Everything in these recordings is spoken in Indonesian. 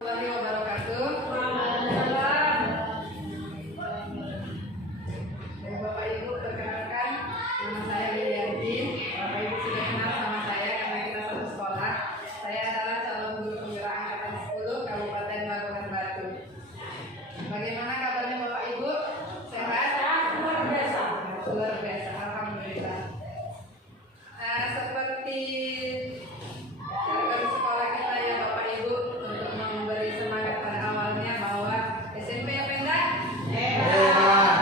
Warahmatullahi wabarakatuh. Bapak Ibu, perkenalkan nama saya Wilianti. Bapak Ibu sudah kenal sama saya karena kita satu sekolah. Saya adalah calon guru penggerak angkatan 10 Kabupaten Labuhan Batu. Bagaimana kabarnya Bapak Ibu? Sehat? Luar biasa. Luar biasa, alhamdulillah. Seperti sekolah kita ya Bapak Ibu, untuk memberi semangat pada awalnya bahwa SMP apa enggak? Hebat.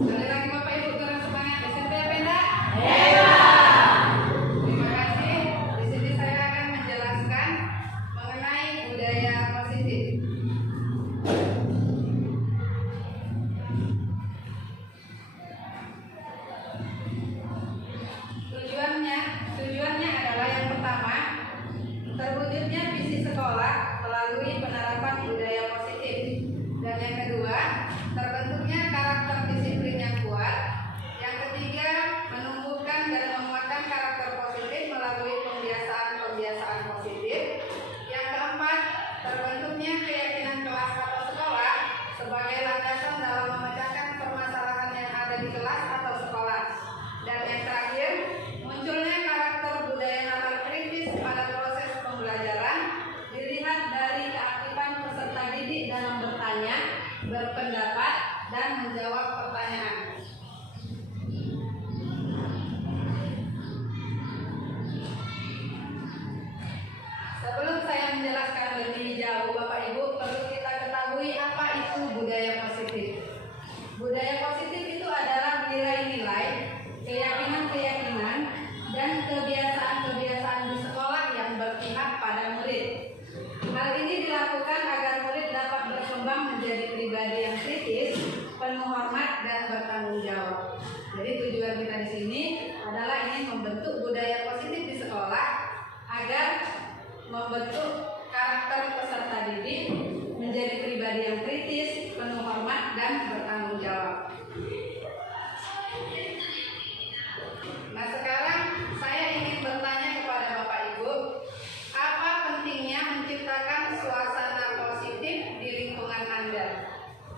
Sekali lagi Bapak Ibu kurang semangat, SMP apa enggak? Hebat. Terima kasih. Di sini saya akan menjelaskan mengenai budaya positif. Tujuannya adalah yang pertama, terwujudnya visi sekolah melalui penerapan budaya positif, dan yang kedua, terbentuknya karakter disiplin yang kuat, yang ketiga, menumbuhkan dan menguatkan karakter positif melalui pembiasaan positif, yang keempat, terbentuknya keyakinan kelas atau sekolah sebagai landasan dalam memecahkan permasalahan yang ada di kelas atau sekolah, dan yang terakhir, munculnya karakter budaya nalar kritis pada proses pembelajaran dilihat dari keaktifan peserta didik dalam bertanya, berpendapat, dan menjawab pertanyaan. Sebelum saya menjelaskan lebih jauh, Bapak Ibu, perlu kita ketahui apa itu budaya positif. Budaya positif itu adalah nilai-nilai, keyakinan-keyakinan, dan kebiasaan-kebiasaan di sekolah yang berpihak pada murid. Hal ini dilakukan agar murid dapat berkembang menjadi pribadi yang kritis, penuh hormat, dan bertanggung jawab. Jadi tujuan kita di sini adalah ingin membentuk budaya positif di sekolah agar membentuk karakter peserta didik menjadi pribadi yang kritis, penuh hormat, dan bertanggung jawab. Nah, sekarang saya ingin bertanya kepada Bapak Ibu, apa pentingnya menciptakan suasana positif di lingkungan Anda?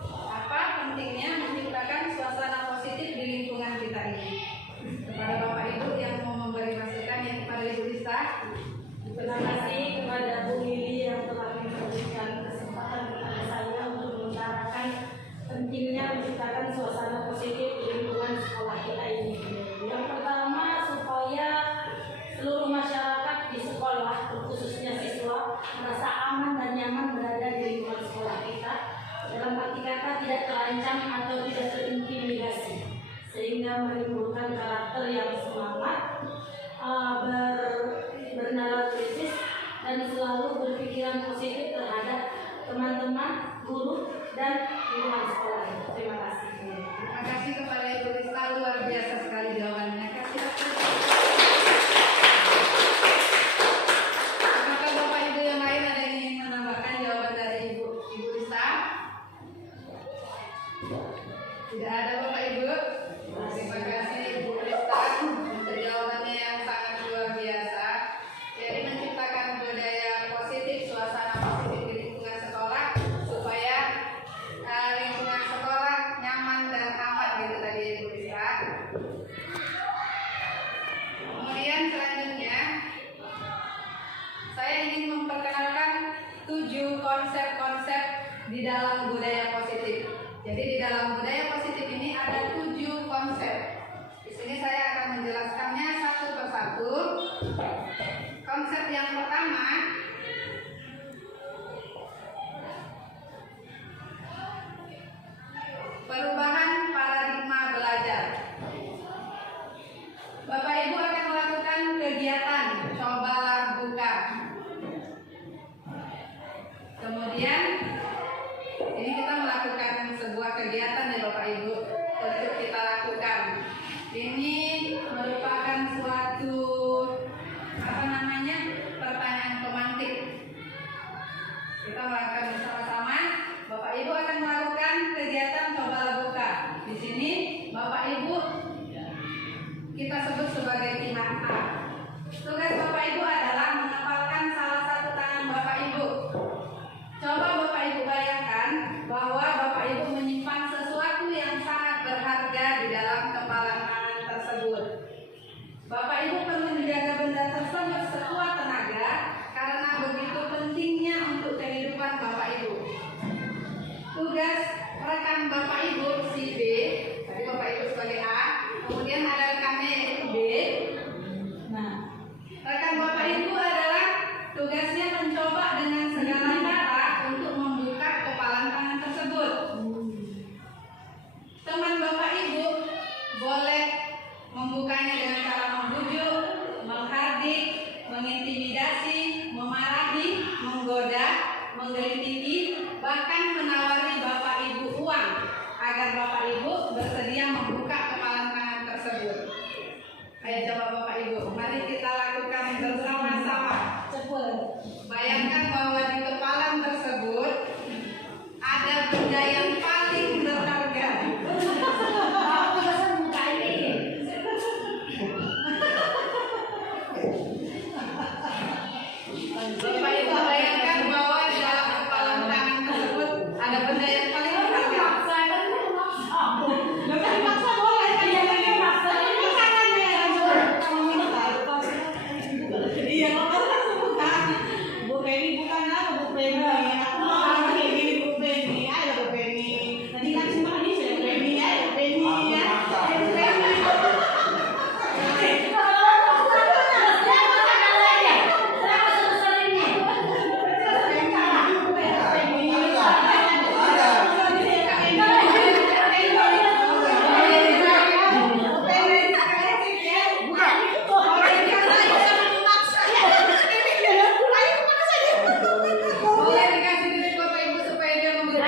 Apa pentingnya menciptakan suasana positif di lingkungan kita ini? Kepada Bapak Ibu yang mau memberi masukan, yang kepada Ibu Lisa. Terima kasih kepada Bu Lili yang telah memberikan kesempatan kepada saya untuk mengutarakan pentingnya menciptakan suasana positif di lingkungan sekolah kita ini. Yang pertama, supaya seluruh masyarakat di sekolah, khususnya siswa, merasa aman dan nyaman berada di lingkungan sekolah kita, dalam arti kata tidak terancam atau tidak terintimidasi, sehingga menimbulkan karakter yang semangat, bernalar kritis, dan selalu berpikiran positif terhadap teman-teman, guru, dan lingkungan sekolah. Terima kasih. Terima kasih kepada Ibu Lisa, luar biasa sekali jawabannya. Apakah Bapak Ibu yang lain ada yang ingin menambahkan jawaban dari Ibu Lisa? Tidak ada Bapak Ibu? Terima kasih Ibu Lisa untuk jawabannya yang sangat luar biasa. Jadi menciptakan budaya positif, suasana positif di lingkungan sekolah supaya lingkungan sekolah nyaman dan aman gitu tadi Ibu Lisa. Kemudian selanjutnya saya ingin memperkenalkan 7 konsep-konsep di dalam budaya positif. Jadi di dalam budaya positif ini ada 7 konsep. Di sini saya akan menjelaskannya satu persatu. Konsep yang pertama, perubahan paradigma belajar. Bapak Ibu akan melakukan kegiatan cobalah buka. Kemudian ini kita melakukan sebuah kegiatan ya Bapak Ibu untuk kita lakukan. Ini merupakan suatu pertanyaan pemantik. Kita melakukan bersama-sama. Bapak Ibu akan melakukan kegiatan cobalah buka. Di sini Bapak Ibu kita sebut sebagai pihak A. Tugas Bapak Ibu adalah menempelkan salah satu tangan Bapak Ibu. Coba menggelitiki, bahkan menawari Bapak Ibu uang agar Bapak Ibu bersedia membuka kepalan tangan tersebut. Ayo coba Bapak Ibu, mari kita lakukan bersama-sama. Bayangkan bahwa di kepalan tersebut ada benda yang paling berharga. Bapak Ibu bayangkan bahwa di dalam kepalan tangan tersebut ada benda yang paling berharga. Boleh dikasih duit Bapak Ibu supaya dia membeli.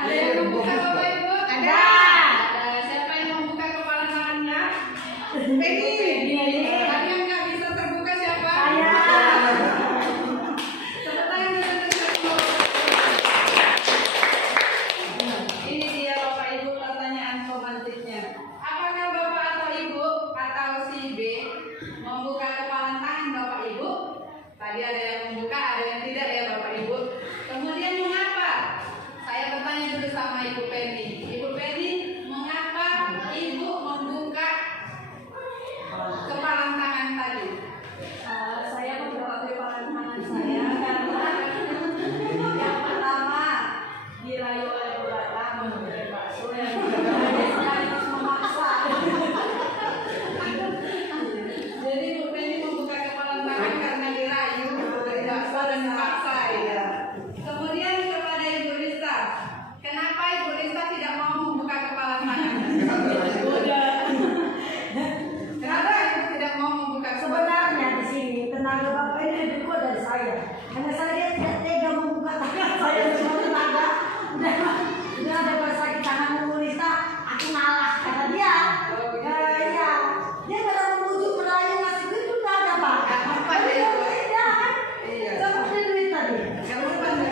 Ada yang membuka Bapak Ibu? Ada. Siapa yang membuka kepala tangannya? Penny. Tadi yang nggak bisa terbuka siapa? Tepuk tangan dulu. Ini dia Bapak Ibu pertanyaan romantiknya. Apakah Bapak atau Ibu atau si B membuka kepala tangan Bapak Ibu? Tadi ada yang membuka, ada yang tidak ya Bapak Ibu. Kemudian mengapa? Saya bertanya dulu sama Ibu Penny. Ibu Penny, mengapa Ibu membuka kepala tangan tadi? Saya membuka kepalan tangan saya karena yang pertama dirayu oleh Bu Ratna membeli bakso yang sekaligus memaksa. Jadi Bu Penny membuka kepala tangan karena dirayu, dipaksa dan dipaksa ya. Kemudian kepada Ibu Rista, kenapa Ibu Rista tidak mau membuka kepala tangan? Kenapa Ibu tidak mau membuka kepala? Sebenarnya di sini tenaga Bapak ini lebih kuat dari saya. Karena saya tidak tega membuka tangan saya semua tenaga. Udah ada sakit tangan Murista, aku ngalah kata dia. Iya, dia kalau memujuk merayu ngasih duit itu nggak ada Pak. Apa dia itu? Iya kan? Iya. Seperti duit tadi. Yang depan ya?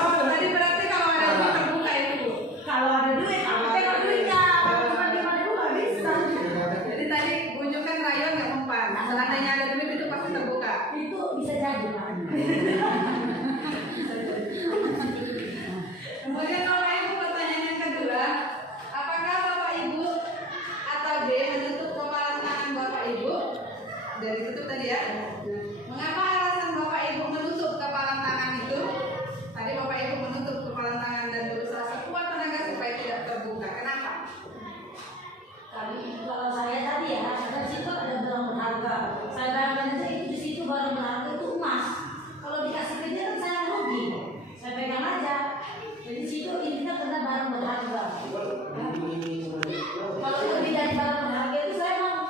Oh, tadi berarti kalau ada duit terbuka itu. Kalau ada duit, aku tengok duitnya. Kalau cuma di mana itu nggak bisa. Jadi tadi bujukan rayuan nggak mempan. Seandainya ada duit itu pasti terbuka. Itu bisa jadi Pak. Kemudian Bapak Ibu pertanyaan yang kedua, apakah Bapak Ibu atau B menutup kepala tangan Bapak Ibu? Dari tutup tadi ya. Mengapa alasan Bapak Ibu menutup kepala tangan itu? Tadi Bapak Ibu menutup kepala tangan dan berusaha sekuat tenaga supaya tidak terbuka. Kenapa? Kalau saya tadi ya, di situ ada barang berharga. Saya bayangkan aja itu di situ barang berharga itu emas. Kalau dikasih ke dia kan saya rugi. Saya pegang aja. Jadi situ intinya kena barang berharga. Kalau lebih dari barang berharga itu saya mau.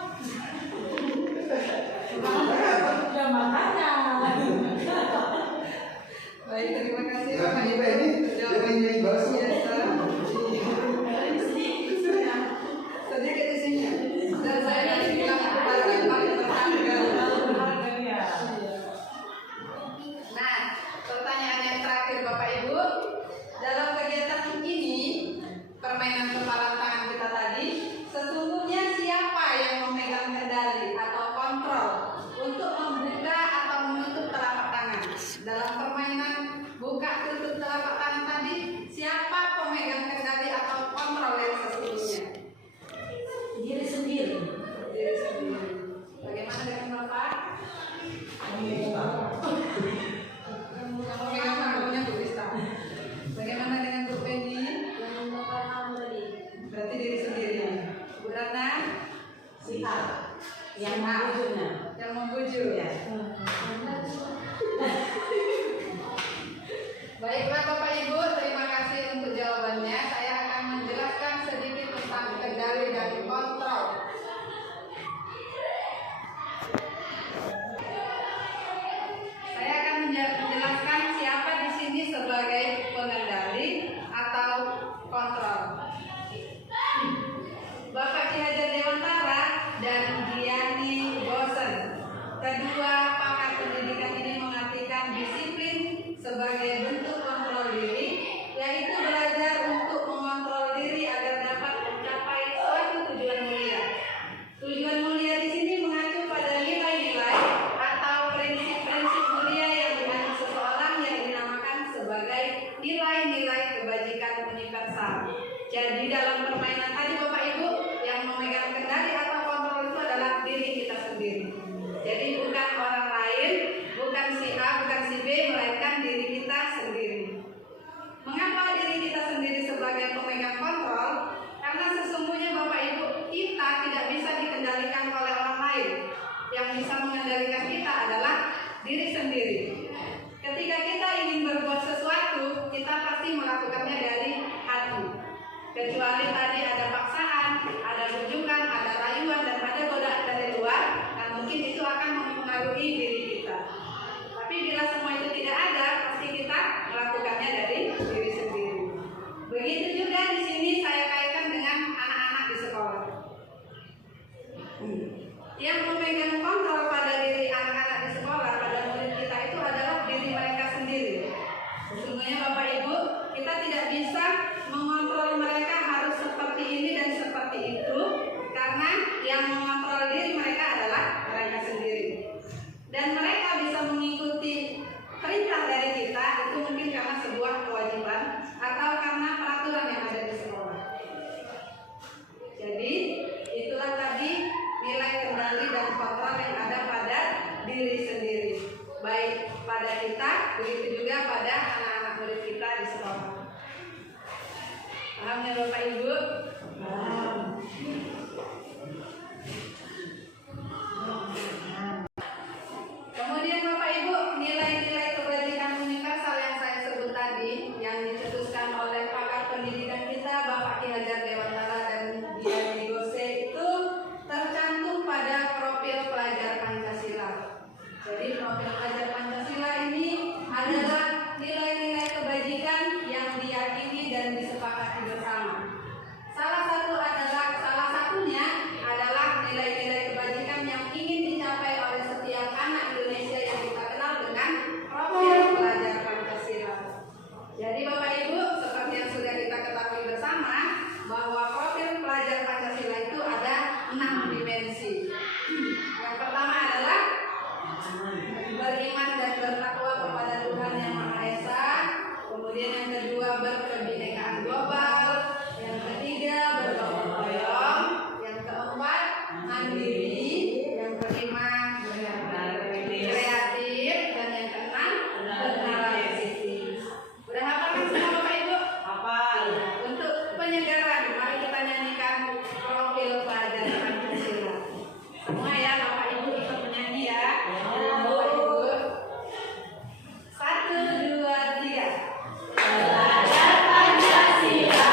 Ya makanya. Baik, terima kasih Ya, Bapak Ibu. ini Jawaban jadi bahas. biasa. Sedikit isinya. Dan saya tadi bilang itu barang yang paling berharga. Nah, pertanyaan yang terakhir Bapak Ibu, dalam kegiatan ini permainan kepala tangan kita tadi, sesungguhnya siapa yang memegang kendali atau kontrol untuk membuka atau menutup telapak tangan? Dalam permainan buka tutup telapak tangan tadi, siapa pemegang kendali atau kontrol yang sesungguhnya? Diri sendiri. sebagai bentuk kontrol diri, yaitu belajar untuk mengontrol diri agar dapat mencapai suatu tujuan mulia. Tujuan mulia di sini mengacu pada nilai-nilai atau prinsip-prinsip mulia yang dianut seseorang yang dinamakan sebagai nilai-nilai kebajikan universal. Jadi dalam permainan tadi Bapak Ibu, yang memegang kendali atau kontrol itu adalah diri kita sendiri. Jadi bukan orang lain, bukan si A, bukan si B, melainkan diri kita sendiri. Mengapa diri kita sendiri sebagai pemegang kontrol? Karena sesungguhnya Bapak Ibu, kita tidak bisa dikendalikan oleh orang lain. Yang bisa mengendalikan kita adalah diri sendiri. Ketika kita ingin berbuat sesuatu, kita pasti melakukannya dari hati. Kecuali tadi ada paksaan, ada bujukan, ada rayuan, dan ada godaan dari luar, dan mungkin itu akan mempengaruhi diri kita. Tapi bila semua itu tidak ada, pasti kita melakukannya dari diri sendiri. Begitu juga di sini saya kaitkan dengan anak-anak di sekolah. Yang memegang kontrol pada diri anak-anak di sekolah, pada murid kita itu adalah diri mereka sendiri. Sesungguhnya Bapak Ibu, kita tidak bisa mengontrol mereka harus seperti ini dan seperti itu, karena yang mengontrol diri mereka adalah mereka sendiri. Dan mereka bisa mengikuti perintah dari kita itu mungkin karena sebuah kewajiban atau karena peraturan yang ada di sekolah. Jadi itulah tadi nilai kendali dan kontrol yang ada pada diri sendiri, baik pada kita, begitu juga pada anak-anak murid kita di sekolah. Paham ya Bapak Ibu? Kemudian Bapak Ibu, nilai-nilai kebajikan universal yang saya sebut tadi, yang dicetuskan oleh pakar pendidikan kita Bapak Ki Hajar Dewantara dan Dian Gose, itu tercantum pada profil pelajar Pancasila. Jadi profil pelajar Pancasila ini adalah nilai-nilai kebajikan yang diyakini dan disepakati bersama. Salah satunya adalah nilai-nilai kebajikan yang ingin dicapai oleh setiap anak Indonesia yang kita kenal dengan profil pelajar Pancasila. Jadi Bapak Ibu, seperti yang sudah kita ketahui bersama, bahwa profil pelajar Pancasila itu ada 6 dimensi. Yang pertama adalah beriman dan bertakwa kepada Tuhan Yang Maha Esa. Kemudian yang kedua, berkebinekaan global. Yang ketiga, bergotong royong. Yang keempat, mandiri. Yang kelima, kreatif. Dan yang keenam, bernalar positif. Udah hafal kan semua Bapak Ibu? Hafal. Untuk penyegaran, mari kita nyanyikan profil pelajar Pancasila. Semua ya Bapak Ibu ikut menyanyi ya. Bapak Ibu. 1, 2, 3. Pelajar Pancasila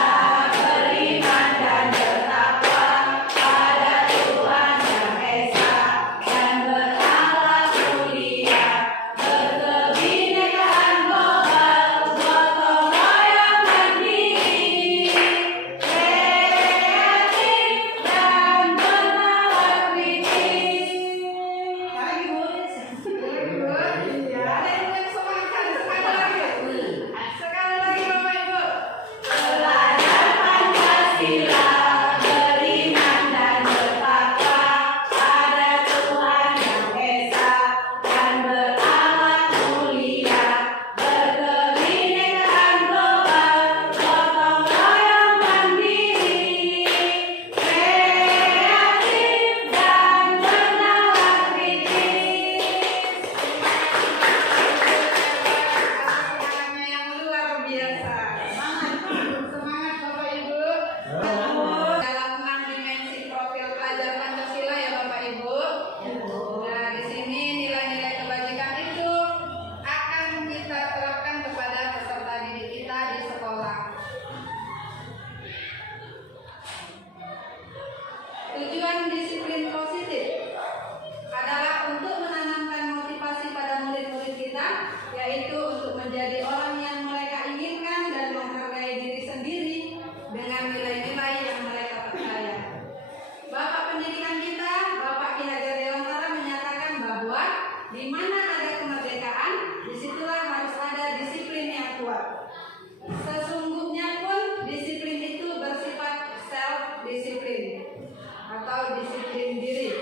Sesungguhnya pun disiplin itu bersifat self-disiplin atau disiplin diri,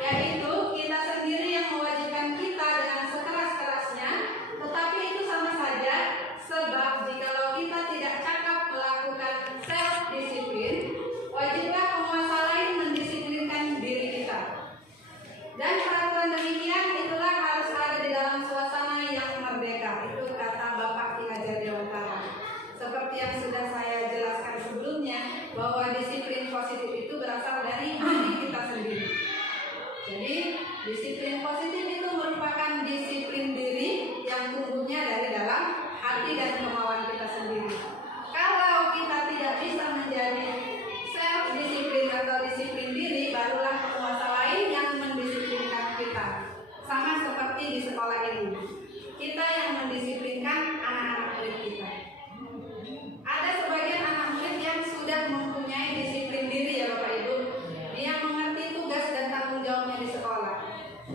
yaitu kita sendiri yang mewajibkan kita dengan sekeras-kerasnya, tetapi itu sama saja, sebab jikalau kita tidak cakap melakukan self-disiplin, wajiblah penguasa lain mendisiplinkan diri kita. Dan peraturan demikian itulah harus ada di dalam suasana yang merdeka. Itu kata Bapak Ki Hajar Dewantara. Seperti yang sudah saya jelaskan sebelumnya, bahwa disiplin positif itu berasal dari diri kita sendiri. Jadi disiplin positif itu merupakan disiplin diri yang tumbuhnya dari dalam hati dan kemauan kita sendiri. Kalau kita tidak bisa menjadi self disiplin atau disiplin diri, barulah penguasa lain yang mendisiplinkan kita. Sama seperti di sekolah ini, kita yang mendisiplinkan anak-anak murid kita. Ada sebagian anak murid yang sudah mempunyai disiplin diri, ya Bapak Ibu. Dia mengerti tugas dan tanggung jawabnya di sekolah.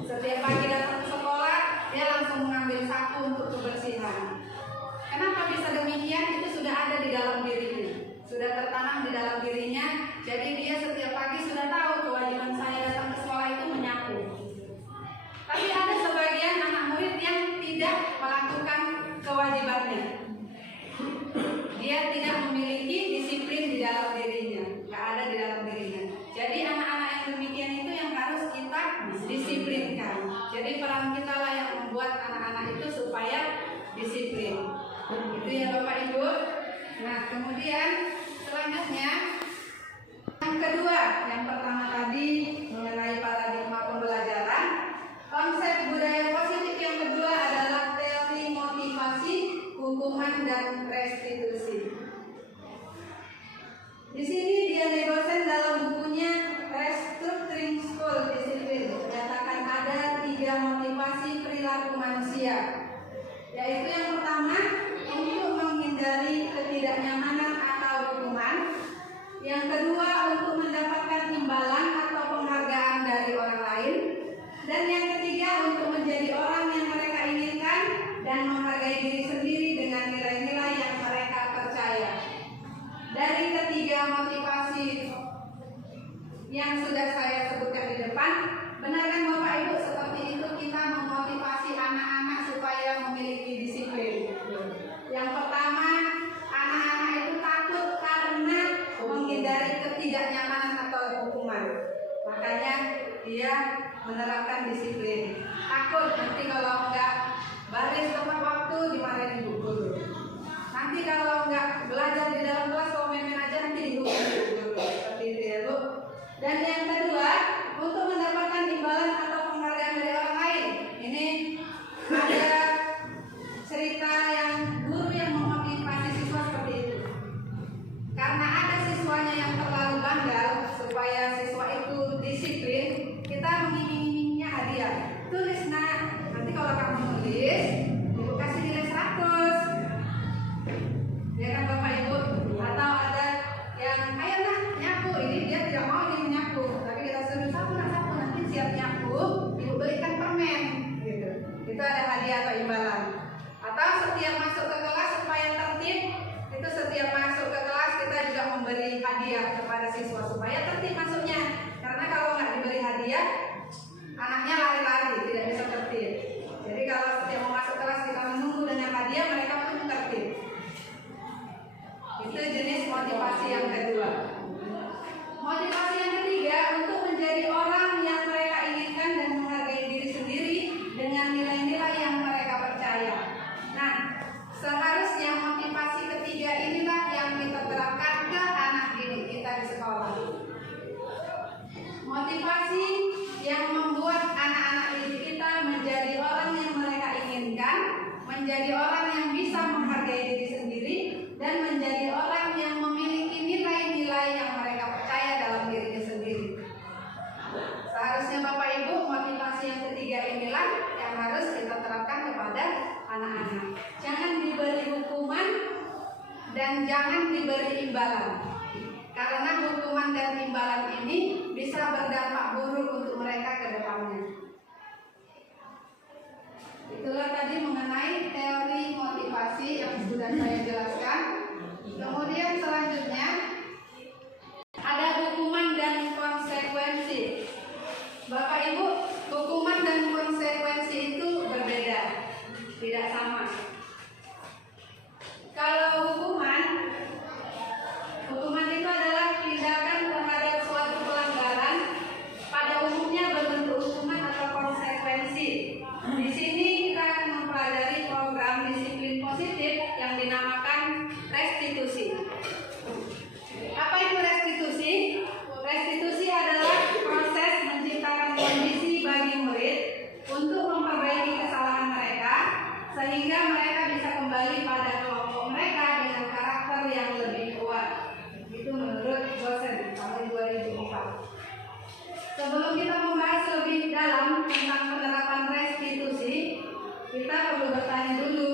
Setiap pagi datang ke sekolah, dia langsung mengambil sapu untuk kebersihan. Kenapa bisa demikian? Itu sudah ada di dalam dirinya, sudah tertanam di dalam dirinya. Jadi dia setiap pagi sudah tahu kewajiban saya datang ke sekolah itu menyapu. Tapi ada sebagian anak murid yang tidak melakukan kewajibannya. Dia tidak memiliki disiplin di dalam dirinya, nggak ada di dalam dirinya. Jadi anak-anak yang demikian itu yang harus kita disiplinkan. Jadi peran kita lah yang membuat anak-anak itu supaya disiplin. Itu ya Bapak Ibu. Nah kemudian selanjutnya yang kedua, yang pertama tadi mengenai paradigma pembelajaran. Konsep budaya positif yang kedua adalah teori motivasi, hukuman dan restitusi. Di sini Diane dosen dalam bukunya Restructuring School Discipline menyatakan ada 3 motivasi perilaku manusia, yaitu yang pertama untuk menghindari ketidaknyamanan atau hukuman, yang kedua untuk mendapatkan imbalan atau penghargaan dari orang lain, dan yang ketiga untuk menjadi orang yang mereka inginkan dan menghargai diri sendiri dengan nilai-nilai yang mereka percaya. Dari ketiga motivasi yang sudah saya sebutkan di depan, benar kan Bapak Ibu, seperti itu kita memotivasi anak-anak supaya memiliki disiplin. Yang pertama, anak-anak itu takut karena menghindari ketidaknyamanan atau hukuman. Makanya dia menerapkan disiplin. Takut nanti kalau enggak baris tepat waktu dimarahin ibu guru. Nanti kalau enggak belajar di dalam kelas kalau main-main aja nanti dihukum ibu guru. Seperti itu ya Bu. Dan yang kedua, untuk mendapatkan imbalan atau penghargaan dari orang lain. Ini ada cerita yang guru yang memotivasi siswa seperti itu. Karena ada siswanya yang terlalu bandel, supaya siswa itu disiplin, kita mengiming-imingnya hadiah. Tulis nak, nanti kalau kamu nulis, ibu kasih nilai 100. Ya kan Bapak Ibu? Atau ada yang, ayo nak nyapu, ini dia tidak mau dia menyapu, tapi kita suruh sapu nanti siap nyapu, ibu belikan permen, gitu. Itu ada hadiah atau imbalan. Atau setiap masuk ke kelas supaya tertib, itu setiap masuk ke kelas kita juga memberi hadiah kepada siswa supaya tertib masuknya. Karena kalau nggak diberi hadiah, anaknya lari-lari, tidak bisa tertib. Jadi kalau setiap mau masuk kelas kita menunggu dengan hadiah, mereka pun tertib. Itu jenis motivasi yang kedua. Motivasi yang ketiga untuk menjadi orang yang mereka inginkan dan menghargai diri sendiri dengan nilai-nilai yang mereka percaya. Nah, seharusnya motivasi ketiga inilah yang kita terapkan ke anak didik kita di sekolah. Motivasi yang membuat anak-anak didik kita menjadi orang yang mereka inginkan, menjadi orang yang bisa menghargai diri sendiri, dan menjadi orang yang memiliki nilai-nilai yang mereka percaya dalam dirinya sendiri. Seharusnya Bapak Ibu, motivasi yang ketiga inilah yang harus kita terapkan kepada anak-anak. Jangan diberi hukuman dan jangan diberi imbalan. Karena hukuman dan imbalan ini bisa berdampak buruk untuk mereka ke depannya. Itulah tadi mengenai teori motivasi yang sudah sudah saya jelaskan. Kemudian selanjutnya ada hukuman dan konsekuensi. Bapak Ibu, hukuman dan konsekuensi itu berbeda, tidak sama. Kalau hukuman itu adalah tindakan terhadap suatu pelanggaran, pada umumnya berbentuk hukuman atau konsekuensi. Di sini kita akan mempelajari program disiplin positif yang dinamakan restitusi. Apa itu restitusi? Restitusi adalah proses menciptakan kondisi bagi murid untuk memperbaiki kesalahan mereka sehingga mereka bisa kembali pada kelompok mereka dengan karakter yang lebih kuat. Itu menurut dosen tahun 2004. Sebelum kita membahas lebih dalam tentang penerapan restitusi, kita perlu bertanya dulu,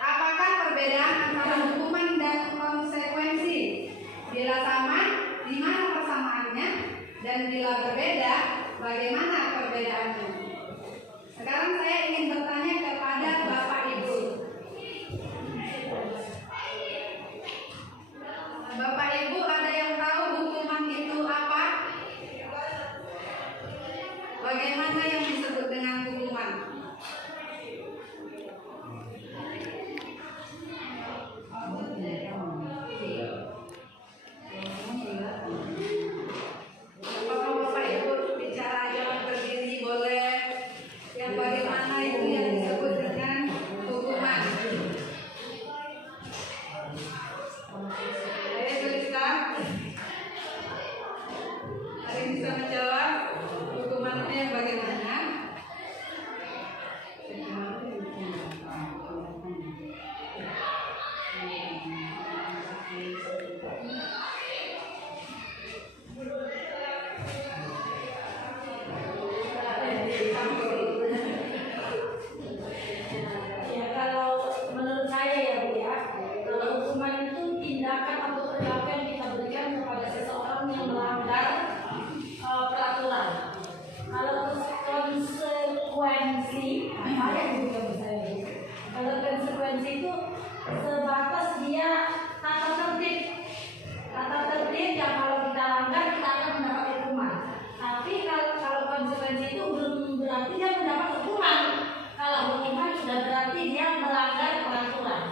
apakah perbedaan antara hukuman dan konsekuensi? Bila sama, di mana persamaannya? Dan bila berbeda, bagaimana perbedaannya? Sekarang saya ingin bertanya kepada Bapak Ibu. Bapak Ibu, ada yang tahu hukuman itu apa? Bagaimana yang disebut dengan hukuman? Apakah Bapak Ibu bicara jangan berdiri boleh? Yang bagaimana itu yang disebut dengan hukuman? Ayo tuliskan. Ada yang bisa menjawab? Hukuman itu yang bagaimana? Ya, kalau menurut saya ya Bu ya, kalau hukuman itu tindakan atau perilaku yang kita berikan kepada seseorang yang melanggar peraturan. Kalau konsekuensi, apa yang juga saya Bu? Kalau konsekuensi itu sebatas dia tata tertib. Tata tertib yang kalau kita langgar kita akan mendapat hukuman. Tapi kalau konsekuensi itu belum berarti dia mendapat hukuman. Kalau hukuman sudah berarti dia melanggar peraturan.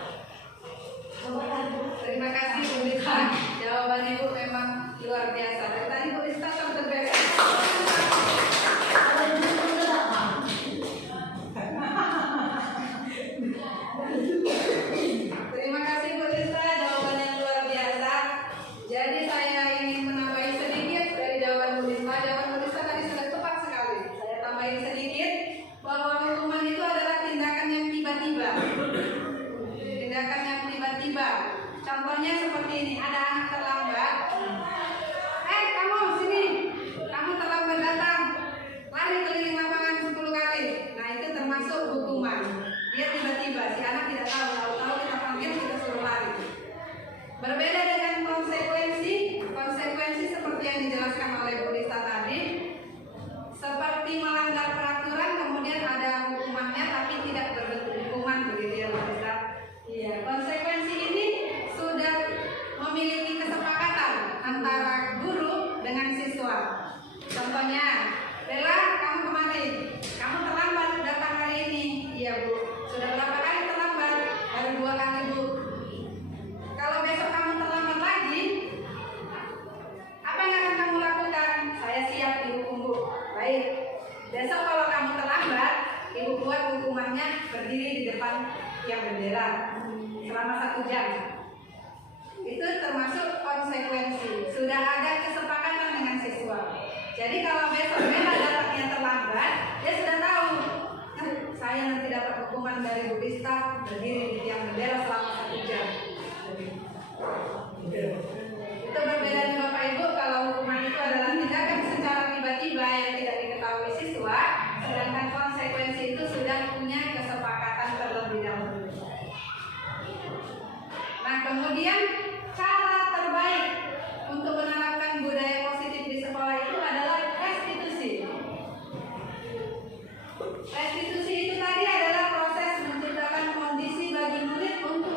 Terima kasih Bu Rista. Jawaban Ibu memang luar biasa. Dari tadi Bu Rista sampai terbiasa. Terima kasih Bu Rista, jawaban yang luar biasa. Jadi saya ingin menambahi sedikit dari jawaban Bu Rista. Jawaban Bu Rista tadi sudah tepat sekali. Saya tambahin sedikit bahwa hukuman itu adalah tindakan yang tiba-tiba. Tindakan yang tiba-tiba. Contohnya seperti ini, ada anak terlambat. Kamu sini. Kamu terlambat datang. Lari keliling lapangan 10 kali. Nah, itu termasuk hukuman. Dia tiba-tiba, si anak tidak tahu kita panggil, kita suruh lari. Berbeda dengan konsekuensi. Konsekuensi seperti yang dijelaskan oleh Bu Rista tadi, seperti melanggar peraturan, kemudian ada hukumannya tapi tidak berbentuk hukuman, begitu ya Bu Rista. Iya, konsekuensi ini sudah memiliki kesepakatan antara guru dengan siswa. Contohnya, Bella, kamu kemari. Kamu terlambat datang hari ini. Iya Bu. Sudah berapa kali terlambat? Baru 2 kali Bu. Kalau besok kamu terlambat lagi, apa yang akan kamu lakukan? Saya siap dihukum Bu. Baik. Besok kalau kamu terlambat, Ibu buat hukumannya berdiri di depan tiang bendera selama 1 jam. Itu termasuk konsekuensi. Sudah ada kesepakatan dengan siswa. Jadi kalau besok Bella datangnya terlambat, dia sudah tahu. Saya nanti dapat hukuman dari Bu Rista berdiri di tiang bendera selama 1 jam. Itu berbeda dengan Bapak Ibu. Kalau hukuman itu adalah tindakan secara tiba-tiba yang tidak diketahui siswa, sedangkan konsekuensi itu sudah punya kesepakatan terlebih dahulu. Nah, kemudian cara terbaik untuk menerapkan budaya positif di sekolah itu adalah restitusi. Restitusi itu tadi adalah proses menciptakan kondisi bagi murid untuk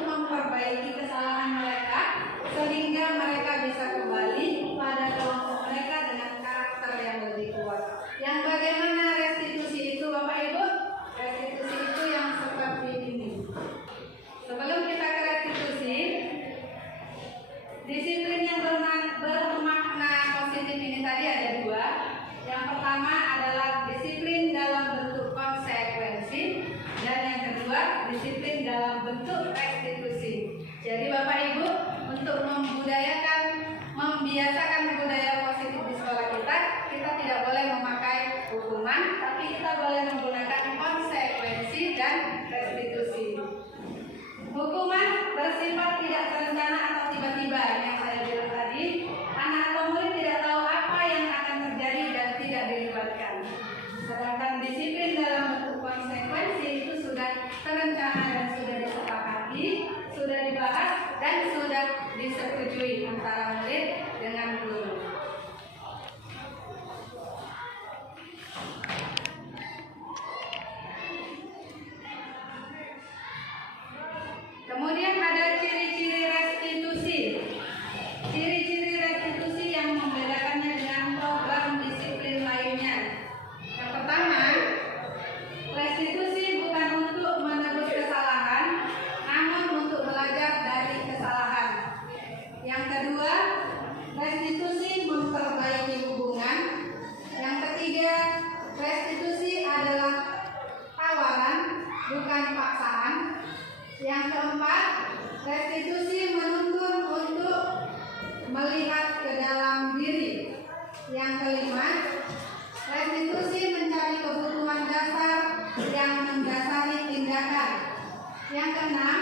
disetujui antara murid dengan guru. Kemudian ada ciri-ciri restitusi. Ciri-ciri restitusi yang membedakannya dengan program disiplin lainnya. Yang pertama, restitusi bukan untuk menebus kesalahan, namun untuk belajar dari kesalahan. Yang kedua, restitusi memperbaiki hubungan. Yang ketiga, restitusi adalah tawaran, bukan paksaan. Yang keempat, restitusi menuntun untuk melihat ke dalam diri. Yang kelima, restitusi mencari kebutuhan dasar yang mendasari tindakan. Yang keenam,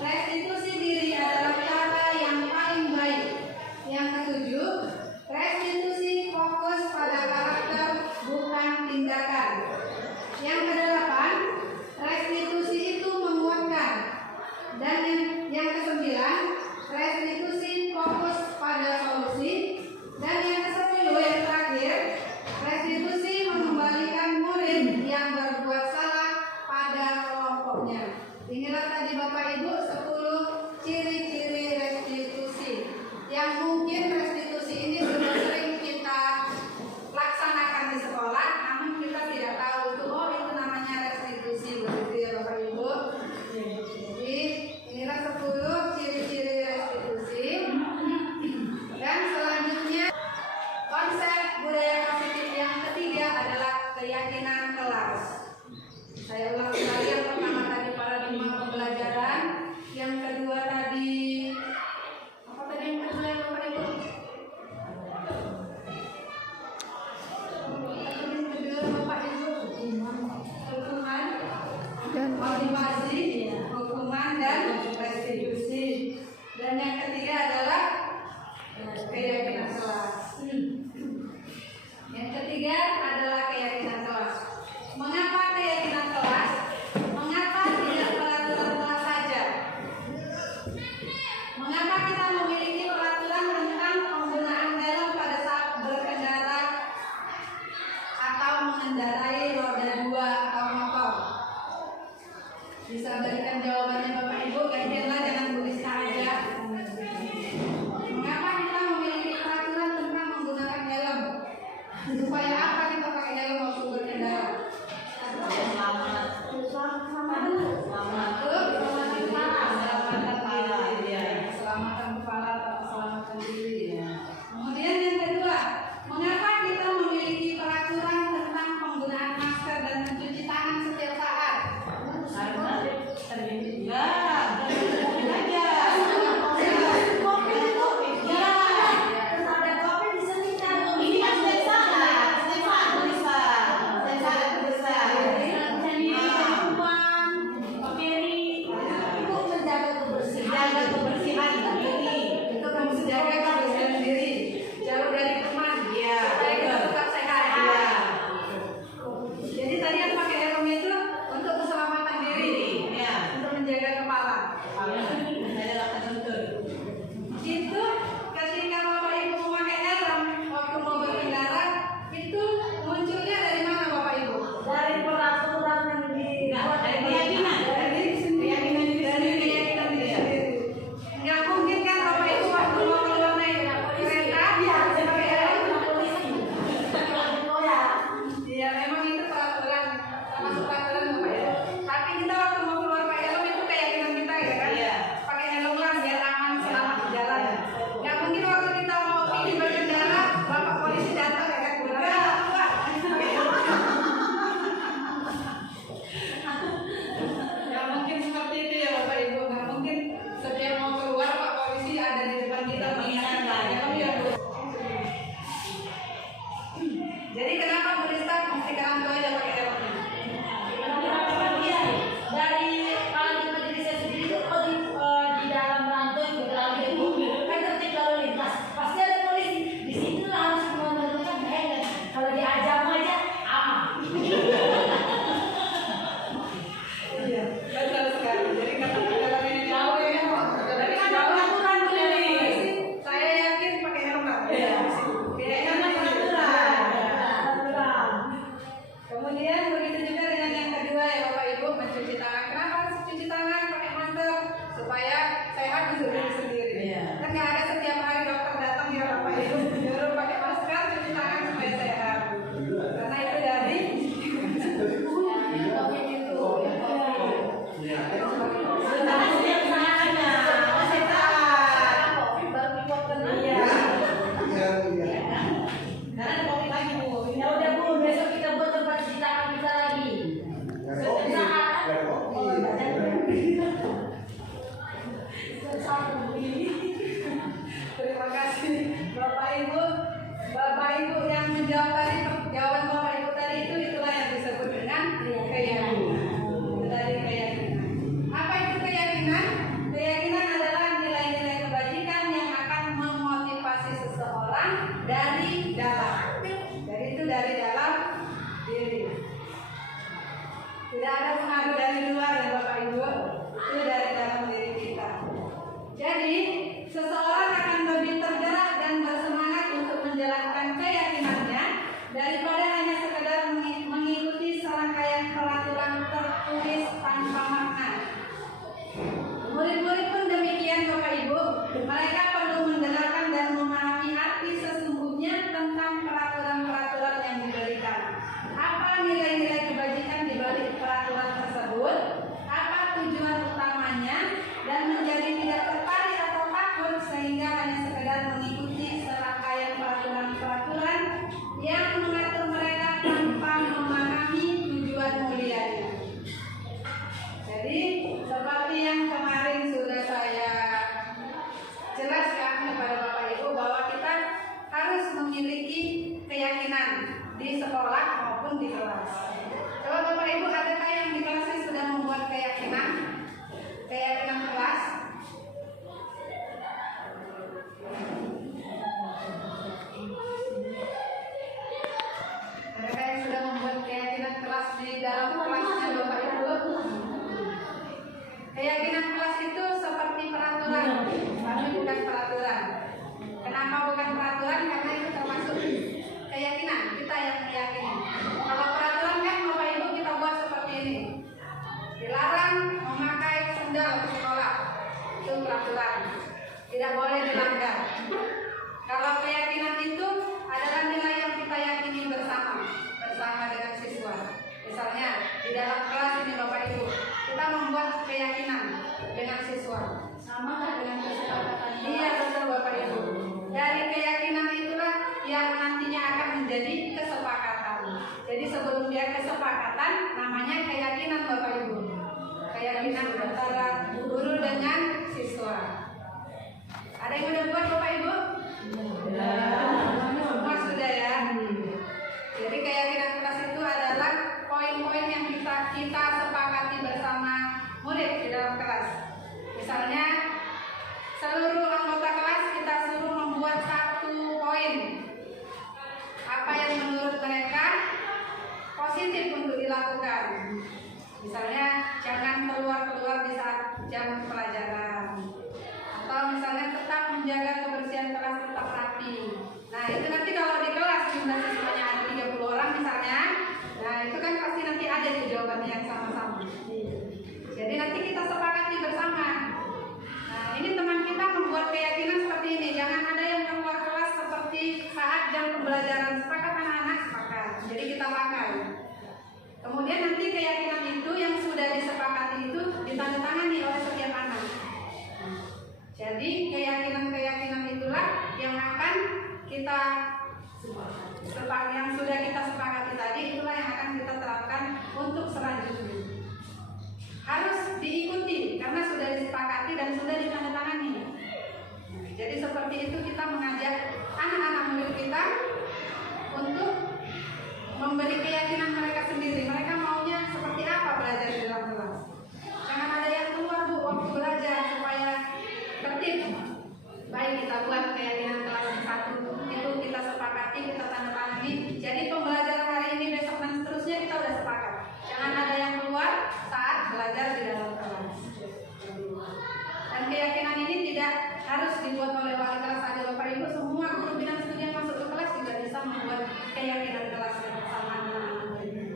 restitusi diri adalah cara yang paling baik. Yang ketujuh, restitusi fokus pada karakter bukan tindakan. Yang kedelapan, restitusi itu menguatkan. Dan yang kesembilan, restitusi fokus pada solusi. Dan yang kesepuluh, yang terakhir, restitusi mengembalikan murid yang berbuat salah pada kelompoknya. Inilah tadi Bapak Ibu 10 ciri-ciri restitusi. Yang mungkin restitusi ini sudah sering kita laksanakan di sekolah, namun kita tidak tahu itu itu namanya restitusi, begitu ya Bapak Ibu. Jadi inilah 10 ciri-ciri restitusi. Dan selanjutnya konsep budaya positif yang ketiga adalah keyakinan kelas. Saya ulang kembali, yang pertama tadi paradigma pembelajaran, yang kedua tadi apa tadi yang kedua ya Bapak Ibu? Yang kedua Bapak Ibu, hukuman, motivasi, hukuman dan restitusi. Dan yang ketiga adalah keyakinan kelas. Yang ketiga adalah keyakinan kelas. Mengapa keyakinan kelas? Mengapa tidak peraturan kelas saja? Mengapa kita memiliki peraturan tentang penggunaan helm pada saat berkendara atau mengendarai roda 2 atau motor? Bisa berikan jawabannya Bapak Ibu, gantianlah jangan tulis aja. Mengapa kita memiliki peraturan tentang menggunakan helm? Supaya apa kita pakai helm waktu berkendara? Keselamatan kepala. Keselamatan kepala sehat di diri sendiri. Kan nggak ada setiap hari dokter datang ya Bapak Ibu nyuruh pakai masker, cuci tangan supaya sehat. Karena itu dari Ya udah Bu, besok kita buat tempat cuci tangan kita lagi. Terima kasih Bapak Ibu yang menjawab tadi, jawaban Bapak Ibu tadi itulah yang disebut dengan keyakinan. Itu dari keyakinan. Apa itu keyakinan? Keyakinan adalah nilai-nilai kebajikan yang akan memotivasi seseorang dari dalam. Jadi itu dari dalam diri. Tidak ada pengaruh dari luar ya Bapak Ibu. Itu dari dalam diri kita. Jadi seseorang akan lebih tergerak dan bersemangat untuk menjalankan keyakinannya daripada hanya sekedar mengikuti serangkaian peraturan tertulis tanpa makna. Murid-murid pun demikian Bapak Ibu. Mereka perlu mendengarkan dan memahami arti sesungguhnya tentang peraturan-peraturan yang diberikan. Apa nilai-nilai kebajikan di balik peraturan tersebut? Apa tujuan utamanya? Dan menjadi tidak tertarik atau takut sehingga hanya sekedar mengikuti serangkaian peraturan-peraturan yang mengatur mereka tanpa memahami tujuan mulianya. Jadi seperti yang kemarin sudah saya jelaskan kepada Bapak Ibu bahwa kita harus memiliki keyakinan di sekolah maupun di kelas. Coba Bapak Ibu, adakah yang di kelasnya sudah membuat keyakinan kelas? Adakah yang sudah membuat keyakinan kelas di dalam kelasnya Bapak Ibu? Keyakinan kelas itu seperti peraturan, tapi bukan peraturan. Kenapa bukan peraturan? Karena itu termasuk keyakinan, kita yang meyakini. Kalau peraturan kan Bapak Ibu kita buat seperti ini. Dilarang memakai sendal ke sekolah. Itu peraturan. Tidak boleh dilanggar. Kalau keyakinan itu adalah nilai yang kita yakini bersama dengan siswa. Misalnya di dalam kelas ini Bapak Ibu, kita membuat keyakinan dengan siswa. Sama kan dengan kesepakatan? Iya betul Bapak Ibu. Dari keyakinan itulah yang nantinya akan menjadi kesepakatan. Jadi sebelum dia kesepakatan, namanya keyakinan Bapak Ibu. Keyakinan antara guru dengan siswa. Ada yang udah buat Bapak Ibu? Semua sudah ya. Jadi keyakinan kelas itu adalah poin-poin yang kita sepakati bersama murid di dalam kelas. Misalnya seluruh anggota kelas kita suruh membuat 1 poin. Apa yang menurut mereka positif untuk dilakukan. Misalnya jangan keluar di saat jam pelajaran. Atau misalnya tetap menjaga kebersihan kelas tetap rapi. Nah itu nanti kalau di kelas jumlah siswanya ada 30 orang misalnya, nah itu kan pasti nanti ada di jawabannya yang sama-sama. Jadi nanti kita sepakati bersama. Nah ini teman kita membuat keyakinan seperti ini. Jangan ada yang keluar kelas seperti saat jam pembelajaran. Sepakat anak-anak? Sepakat. Jadi kita pakai. Kemudian nanti keyakinan itu yang sudah disepakati itu ditandatangani oleh setiap anak. Jadi keyakinan-keyakinan itulah yang akan kita yang sudah kita sepakati tadi, itulah yang akan kita terapkan untuk selanjutnya. Harus diikuti karena sudah disepakati dan sudah ditandatangani. Jadi seperti itu kita mengajak anak-anak murid kita untuk memberi keyakinan mereka sendiri. Mereka maunya seperti apa belajar di dalam kelas. Jangan ada yang keluar Bu waktu belajar supaya tertib. Baik, kita buat keyakinan kelas 1 itu kita sepakati, kita tandatangani. Jadi pembelajaran hari ini, besok dan seterusnya kita udah sepakat. Jangan ada yang keluar saat belajar di dalam kelas. Dan keyakinan ini tidak harus dibuat oleh wali kelas saja Bapak Ibu. Semua guru bidang studi yang masuk ke kelas juga bisa membuat keyakinan kelasnya bersama anak-anak muridnya.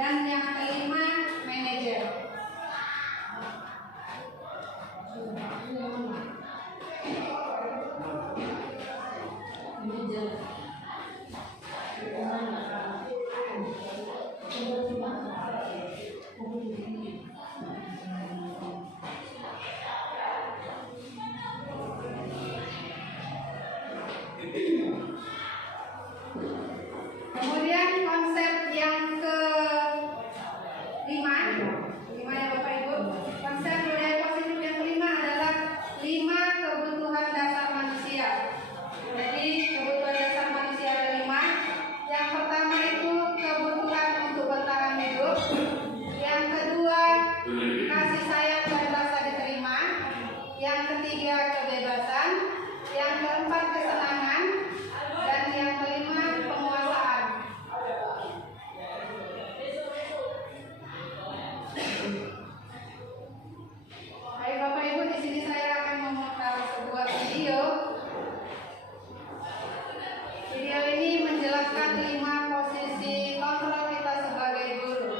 dan yang kelima manajer. Kemudian konsep yang kelima ya Bapak Ibu, konsep budaya positif yang kelima adalah 5 kebutuhan dasar manusia. Jadi kebutuhan dasar manusia ada 5. Yang pertama itu kebutuhan untuk bertahan hidup. Yang kedua kasih sayang dan rasa diterima. Yang ketiga kebebasan. Yang keempat kesenangan. Dan yang kelima penguasaan. Baik Bapak Ibu, di sini saya akan memutar sebuah video. Video ini menjelaskan 5 posisi kontrol kita sebagai guru.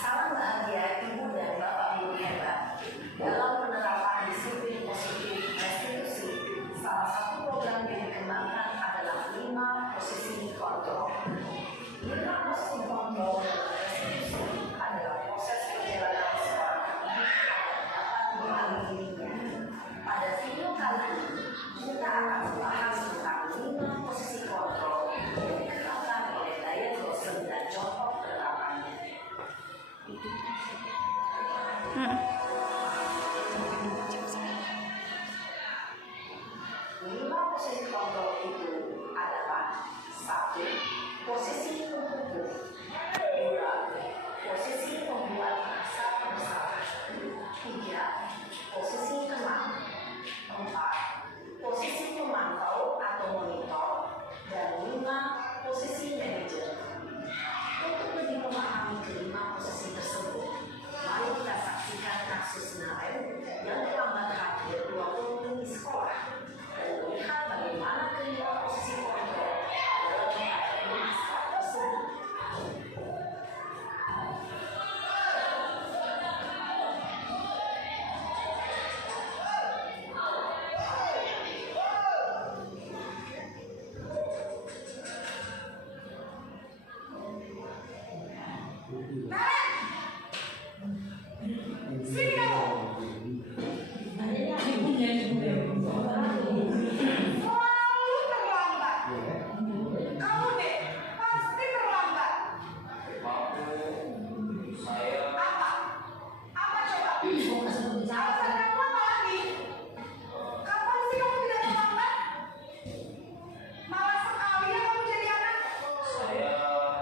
Salam bahagia Ibu dan Bapak Ibu hebat. Dalam penerapan disiplin positif restitusi, salah satu program yang dikembangkan adalah 5 posisi kontrol. 5 posisi kontrol restitusi adalah proses perjalanan seorang anak agar dapat mengambilinya. Pada video kali ini, kita akan membahas tentang 5 posisi kontrol yang dikembangkan oleh Diane Lawson dan contoh penerapannya. 5 posisi kontrol itu adalah 1. Posisi pemukul. 2. Posisi membuat rasa bersalah. 3. Posisi tenang. 4. Posisi pemantau atau monitor. Dan 5. Posisi manajer. Untuk lebih memahami kelima posisi tersebut, mari kita saksikan kasus Nael yang terlambat hadir 20 menit di sekolah dan melihat bagaimana kelima posisi kontrol adalah menghadapi masalah tersebut. Selalu terlambat. Kamu deh, pasti terlambat. Apa? Apa coba? Alasan kamu apa lagi? Kapan sih kamu tidak terlambat? Malas sekali ya kamu jadi anak.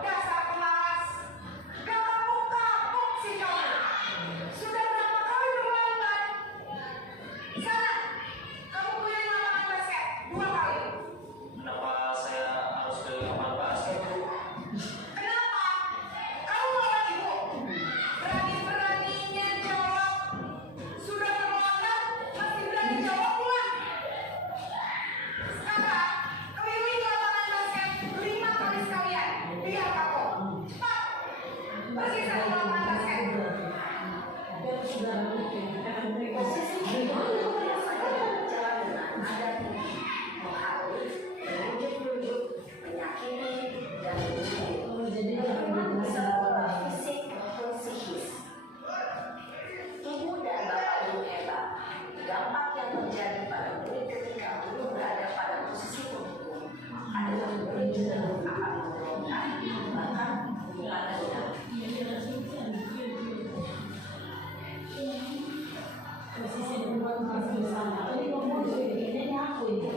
Dasar pemalas. Gak kapok-kapok sih kamu. Sudah berapa kali terlambat? Sana, kamu punya lapangan basket 2 kali. Kenapa saya harus ke lapangan basket? Kenapa? Kamu melawan ibu. Berani-beraninya jawab. Sudah terlambat, masih berani jawab pula. Sekarang, keliling lapangan basket 5 kali sekalian. Biar kapok. Cepat. Bersih satu lapangan basket. Posisi kedua biasanya berjalan dengan nada tinggi, menghalu, menunjuk-nunjuk, menyakiti, dan menggigit. Memang bisa berubah fisik maupun psikis. Ibu dan Bapak Ibu hebat. Dampak yang terjadi pada murid ketika guru berada pada posisi pemukul adalah murid cenderung akan memberontak, bahkan bukan dendam. Posisi perempuan masih bersama. Tadi ngomong ini aku ini.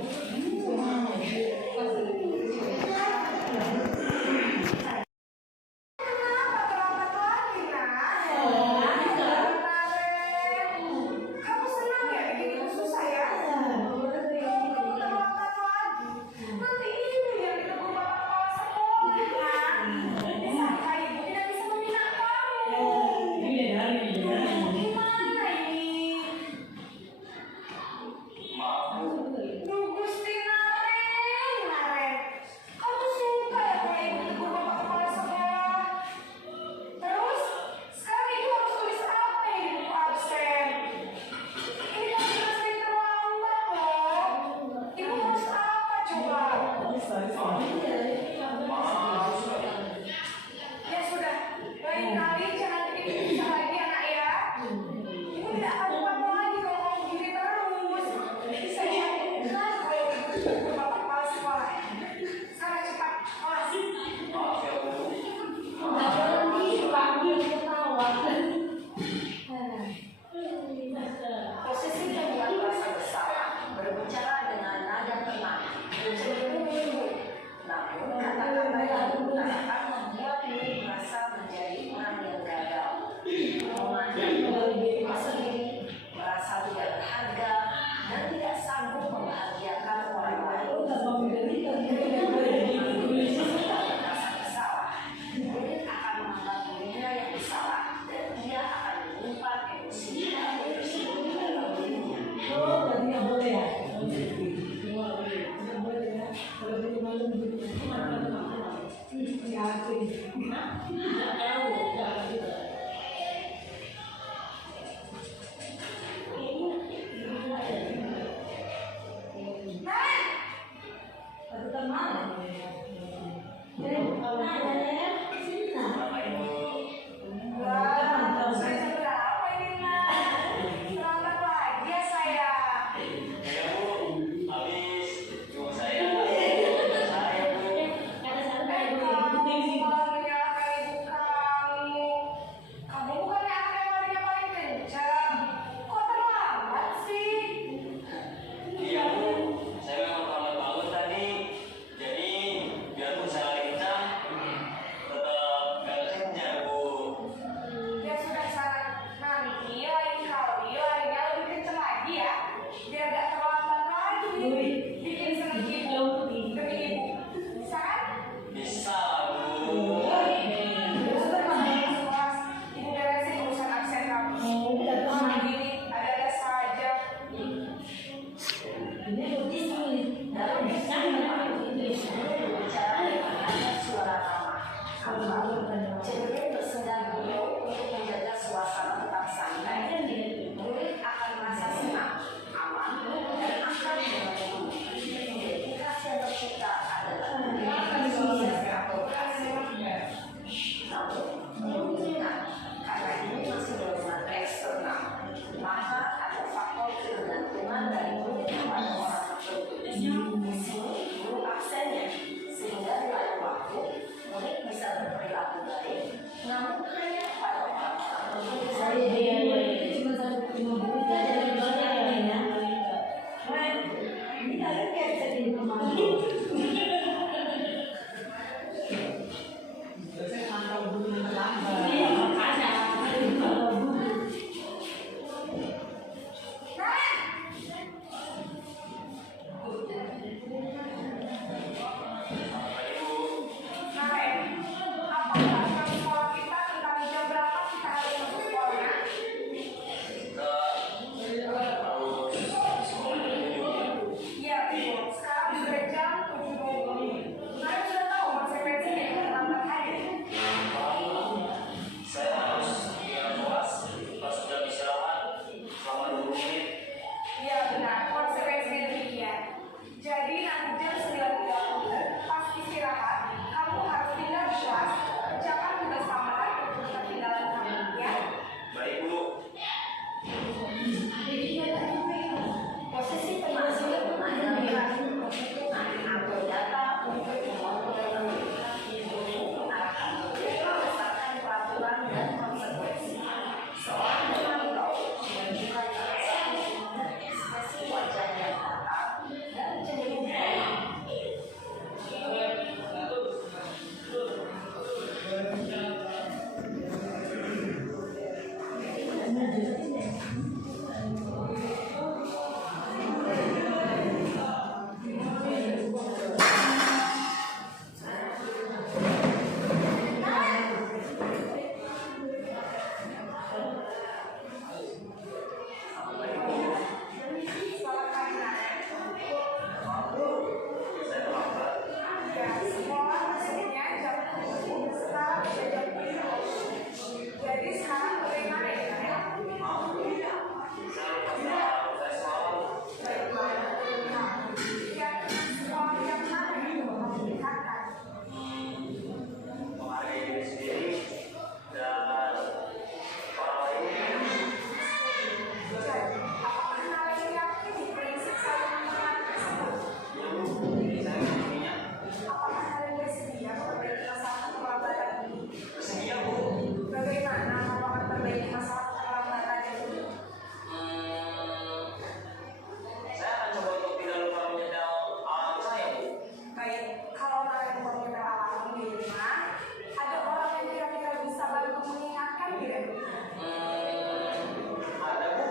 cuma 150 jadi banyak ya. Ini kalian kayak sedih kemarin. Iya makanya. Saya harus yang puas pas sudah istirahat selama 20 menit. Iya benar, konsekuensinya demikian. Jadi nanti jam 9.30 pas istirahat, kamu harus tinggal di kelas, kerjakan tugas tambahan untuk ketinggalan kamu, ya. Baik Bu. Posisi penghasil pun adalah penghitungan atau data untuk mengontrol berdasarkan peraturan dan konsekuensi. Seorang pemantau menunjukkan alasan dan ekspresi wajah yang datar dan cenderung Selamat pagi, Naren. Saya terlambat. Ya, sekolah mestinya jam 7, sekarang sudah jam 7. Jadi sekarang bagaimana ya, Naren? Saya lupa sama saya semalam. Baiklah. Ya, sekolah yang mana yang mau ditingkatkan? Menghargai diri sendiri dan orang lain. Jadi, apakah Naren yakin di prinsip saling mengenal tersebut? Saya punya Apakah Naren bersedia memperbaiki masalah keterlambatan ini? bersedia Bu. Bagaimana kamu akan memperbaiki masalah keterlambatan ini? Saya akan coba untuk tidak lupa menyedal alam saya Bu. Baik, kalau Naren meminta alam di rumah, ada orang yang kira-kira bisa bantu mengingatkan tidak? Ada Bu.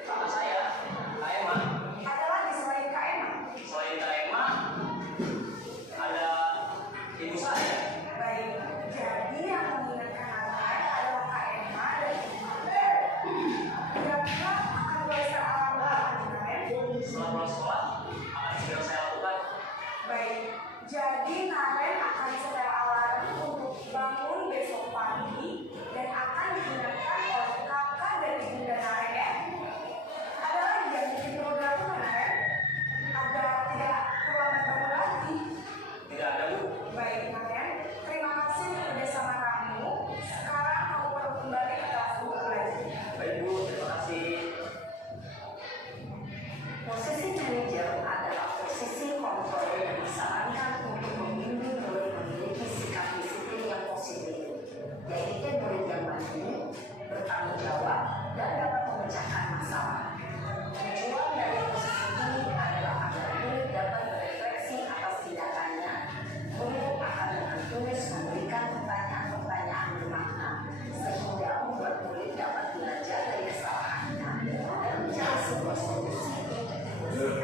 Kakak saya, Kak Emma. Ada lagi selain Kak Emma? Selain Kak Emma, ada ibu saya. Baik, jadi yang mengingatkan anak adalah Kak Emma dan Ibu. Kira-kira akan belajar alam kapan, Naren? Setelah pulang sekolah, akan segera saya lakukan. Baik, jadi Naren akan setel alarm untuk bangun besok pagi dan akan digunakan oleh kakak dan ibunda Naren ya. Ada lagi yang mungkin perlu dilakukan Naren? Agar tidak terlambat bangun lagi. Tidak ada Bu. Baik Naren, terima kasih untuk kerjasama kamu. Sekarang kamu perlu kembali ke kelas untuk belajar. Baik Bu, terima kasih. posisi manajer adalah posisi kontrol yang disarankan untuk membimbing murid memiliki sikap disiplin yang positif, yaitu murid yang mandiri, bertanggung jawab, dan dapat memecahkan masalah. Tujuan dari posisi ini adalah agar murid dapat berefleksi atas tindakannya. Murid akan dengan tulis memberikan pertanyaan-pertanyaan bermakna, sehingga membuat murid dapat belajar dari kesalahannya dan mencari sebuah solusi untuk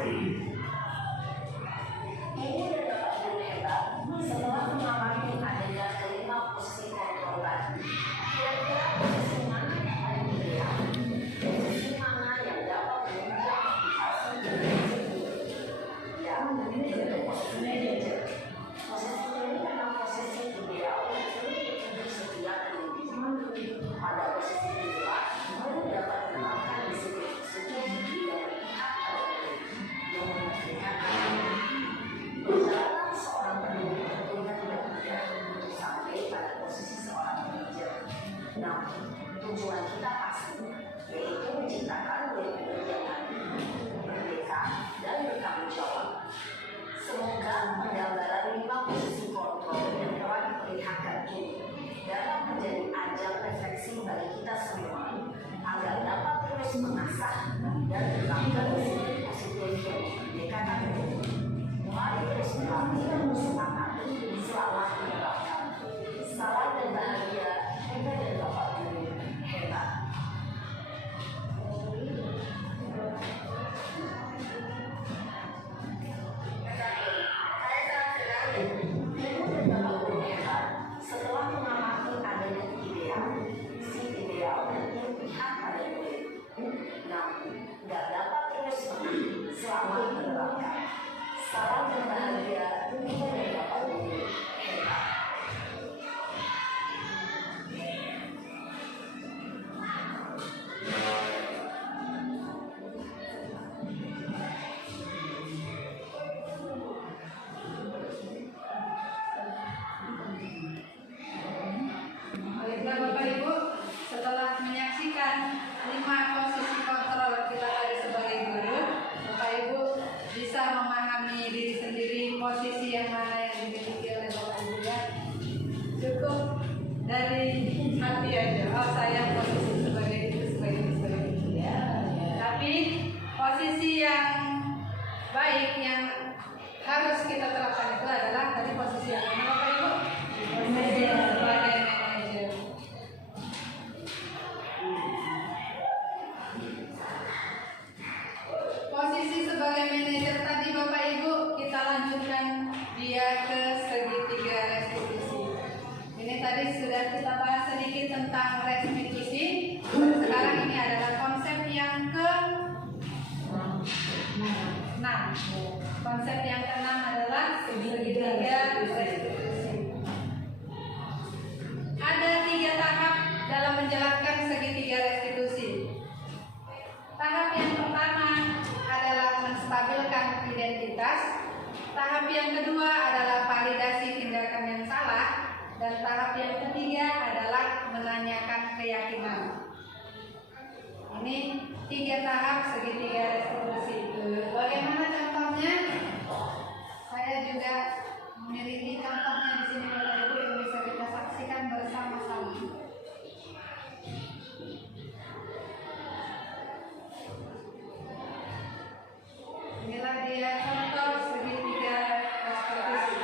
ini dapat menembak setelah mengalami adanya kelima posisi kontrol tadi. Kira-kira posisi mana yang paling ideal? Posisi mana yang dapat menunjang aktivasi ya, itu posisi manajer. Posisi ini memang posisi ideal untuk menunjuk setia dan pada posisi inilah baru dapat menerapkan disiplin tersebut dan melihat yang memungkinkan berjalan seorang penduduk tentunya tidak mudah untuk sampai pada posisi seorang manajer. Namun, tujuan kita pasti yaitu menciptakan murid-murid yang mandiri, merdeka, dan bertanggung jawab. Semoga penggambaran 5 posisi kontrol yang telah diperlihatkan ini dapat menjadi ajang refleksi bagi kita semua terus mengasah dan berlaku positif pendidikan itu. Mari terus berlatih dan bersemangat. Selamat menyenangkan. Salam dan bahagia. Ibu dan Bapak Guru hebat. Setelah mengamati adanya ideal dan berpihak pada murid, namun tidak dapat terus selama menerapkan. Salam dan bahagia, Ibu dan Bapak Guru hebat. Baiklah Bapak Ibu, setelah menyaksikan 5 posisi kontrol kita tadi sebagai guru, Bapak Ibu bisa memahami diri sendiri posisi yang mana yang dimiliki oleh Bapak Ibu ya. Cukup dari hati aja. Oh saya posisi sebagai itu, sebagai itu, sebagai itu ya. Tapi posisi yang baik yang harus kita terapkan itu adalah tadi posisi yang mana Bapak Ibu? Manajer, sebagai manajer. Posisi sebagai manajer tadi Bapak Ibu kita lanjutkan dia ke segitiga restitusi. Ini tadi sudah kita bahas sedikit tentang restitusi. Sekarang ini adalah konsep yang ke-6. Konsep yang ke-6 adalah segitiga restitusi. Ada 3 tahap dalam menjalankan segitiga restitusi. Tahap yang pertama adalah menstabilkan identitas. Tahap yang kedua adalah validasi tindakan yang salah. Dan tahap yang ketiga adalah menanyakan keyakinan. Ini 3 tahap segitiga restitusi itu. Bagaimana contohnya? Saya juga memiliki contohnya di sini Bapak Ibu yang bisa kita saksikan bersama-sama. Inilah dia contoh segitiga restitusi.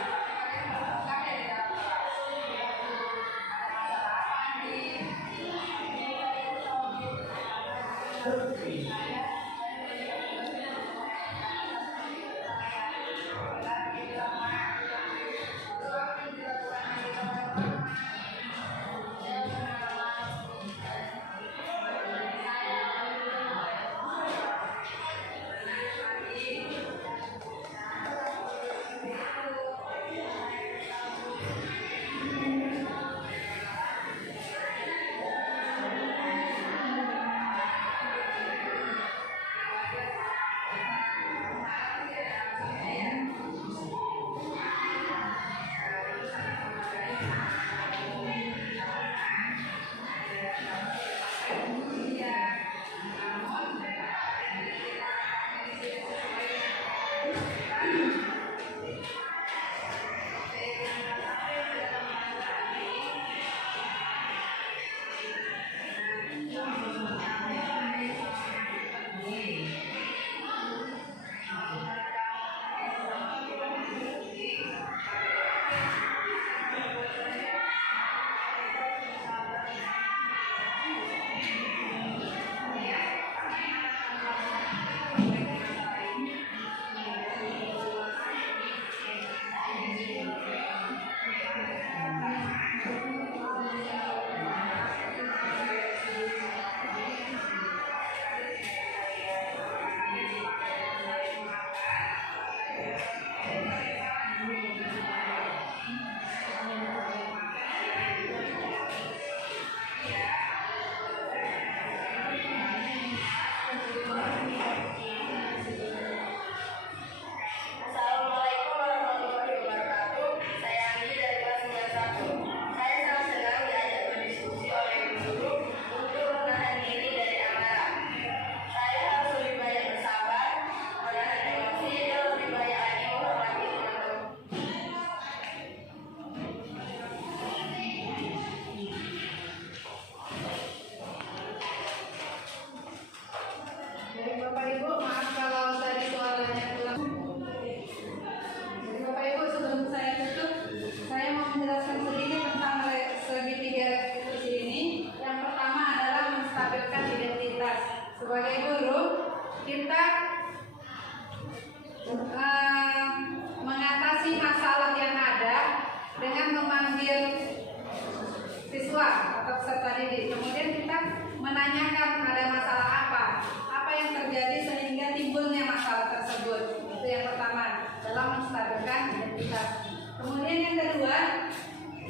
sebagai guru kita mengatasi masalah yang ada dengan memanggil siswa atau peserta didik. Kemudian kita menanyakan ada masalah apa yang terjadi sehingga timbulnya masalah tersebut. Itu yang pertama dalam menstabilkan identitas. Kemudian yang kedua,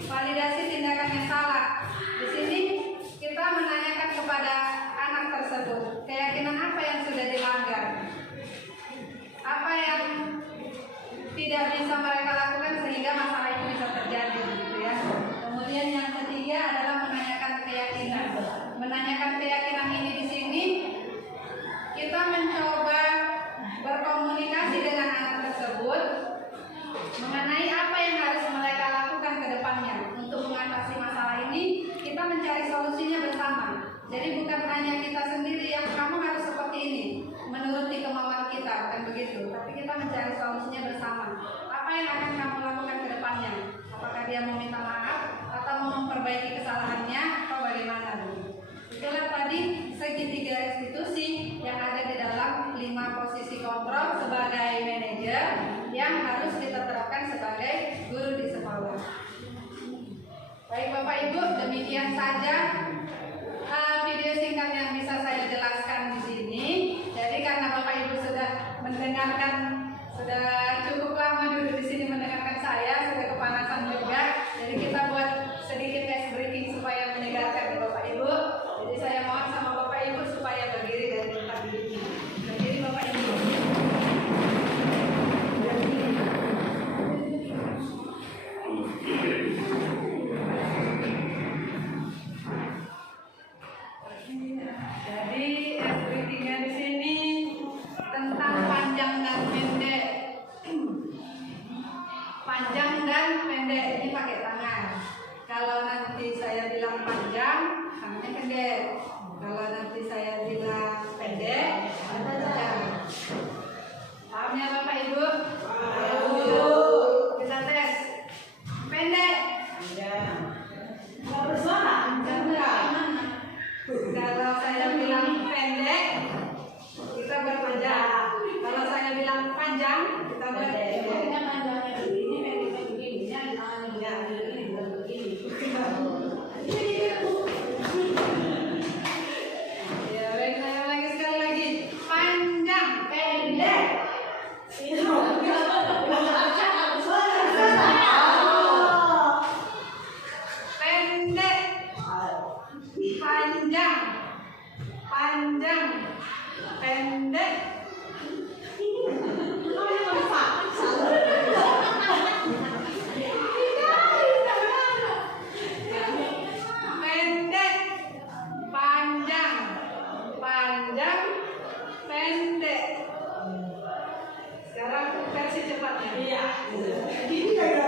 validasi tindakan yang salah. Di sini kita menanyakan kepada anak tersebut keyakinan apa yang sudah dilanggar, apa yang tidak bisa mereka lakukan sehingga masalah itu bisa terjadi, gitu ya. Kemudian yang ketiga adalah menanyakan keyakinan. Menanyakan keyakinan ini di sini kita mencoba berkomunikasi dengan anak tersebut mengenai apa yang harus mereka lakukan ke depannya untuk mengatasi masalah ini. Kita mencari solusinya bersama. Jadi bukan hanya kita sendiri yang kamu harus seperti ini menuruti kemauan kita, bukan begitu. Tapi kita mencari solusinya bersama. Apa yang akan kamu lakukan ke depannya? Apakah dia mau minta maaf atau mau memperbaiki kesalahannya atau bagaimana? Itulah tadi segitiga restitusi yang ada di dalam 5 posisi kontrol sebagai manajer yang harus kita terapkan sebagai guru di sekolah. Baik Bapak Ibu, demikian saja video singkat yang bisa saya jelaskan di sini. Jadi karena Bapak Ibu sudah mendengarkan, sudah cukup lama duduk di sini mendengarkan saya, sudah kepanasan juga. Jadi kita buat sedikit tes breaking supaya menyegarkan Bapak Ibu. Jadi saya mohon sama Bapak Ibu supaya berdiri dari tempat duduknya. Berdiri Bapak Ibu. Jadi breathingnya di sini tentang panjang dan pendek. Panjang dan pendek ini pakai tangan. Kalau nanti saya bilang panjang, tangannya pendek. Kalau nanti saya bilang pendek, panjang. Paham ya Bapak Ibu? Ayo kita tes. Pendek. Nggak bersuara. Kalau saya bilang pendek, kita berpanjang. Kalau saya bilang panjang, kita berdek. Panjangnya begini, pendeknya begini. Ya, tangannya begini, bukan begini. Ya, baik, saya ulangi sekali lagi. Panjang, pendek. Pendek. Panjang, panjang, pendek. Pendek, panjang, panjang, pendek. Sekarang versi cepatnya. Iya. Ini kayak